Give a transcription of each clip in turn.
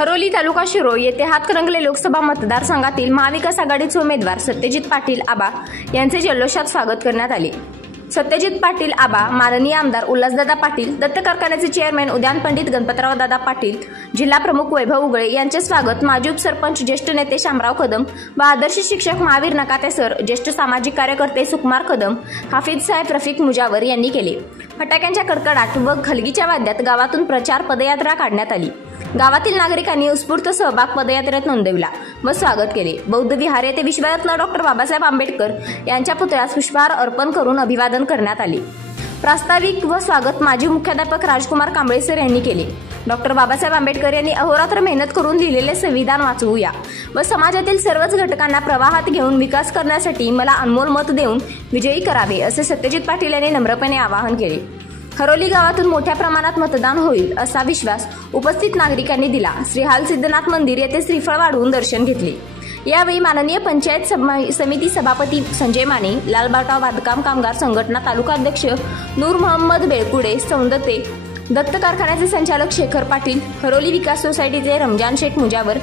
हरोली तालुका शिरोळ येथे हातकणंगले लोकसभा मतदारसंघातील महाविकास आघाडीचे उमेदवार सत्यजित पाटील आबा यांचे जल्लोषात स्वागत करण्यात आले। सत्यजित पाटील आबा, माननीय आमदार उल्हासदादा पाटील, दत्त कारखान्याचे चेअरमॅन उद्यान पंडित गणपतराव दादा पाटील, जिल्हा प्रमुख वैभव उगळे यांचे स्वागत माजी उपसरपंच ज्येष्ठ नेते शामराव कदम व आदर्श शिक्षक महावीर नकाते सर, ज्येष्ठ सामाजिक कार्यकर्ते सुकुमार कदम, हाफिज साहेब रफिक मुजावर यांनी केले। फटाक्यांच्या कडकडाट व खलगीच्या वाद्यात गावातून प्रचार पदयात्रा काढण्यात आली। गावातील नागरिकांनी उत्स्फूर्त सहभाग पदयात्रेत नोंदविला व स्वागत केले। बौद्ध विहार येथे विश्वरत्न डॉक्टर बाबासाहेब आंबेडकर यांच्या पुतळ्यास पुष्पहार अर्पण करून अभिवादन करण्यात आले। प्रास्ताविक व स्वागत माजी मुख्याध्यापक राजकुमार कांबळे सर यांनी केले। डॉक्टर बाबासाहेब आंबेडकर यांनी अहोरात्र मेहनत करून लिहिलेले संविधान वाचवूया व समाजातील सर्वच घटकांना प्रवाहात घेऊन विकास करण्यासाठी मला अनमोल मत देऊन विजयी करावे असे सत्यजित पाटील यांनी नम्रपणे आवाहन केले। हरोली गावातून मोठ्या प्रमाणात मतदान होईल असा विश्वास उपस्थित नागरिकांनी दिला। श्री हाल सिद्धनाथ मंदिर येथे श्रीफळ वाढवून दर्शन घेतले। यावेळी माननीय पंचायत समिती सभापती संजय माने, लालबागटाव बांधकाम कामगार संघटना तालुका अध्यक्ष नूर मोहम्मद बेळकुडे, सौंदते, दत्त कारखान्याचे संचालक शेखर पाटील, हरोली विकास सोसायटीचे रमजान शेख मुजावर,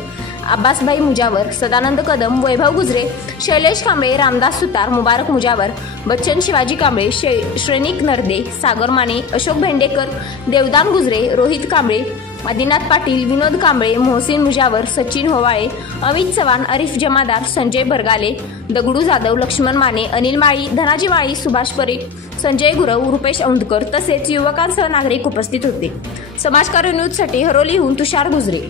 अब्बासभाई मुजावर, सदानंद कदम, वैभव गुजरे, शैलेश कांबळे, रामदास सुतार, मुबारक मुजावर, बच्चन शिवाजी कांबळे, श्रेनिक नरदे, सागर माने, अशोक भेंडेकर, देवदान गुजरे, रोहित कांबळे, आदिनाथ पाटील, विनोद कांबळे, मोहसिन मुजावर, सचिन होवाळे, अमित चव्हाण, आरिफ जमादार, संजय बरगाले, दगडू जाधव, लक्ष्मण माने, अनिल माळी, धनाजी माळी, सुभाष परेख, संजय गुरव, रुपेश औंधकर तसेच युवकांसह नागरिक उपस्थित होते। समाजकार्य न्यूजसाठी हरोलीहून तुषार गुजरे।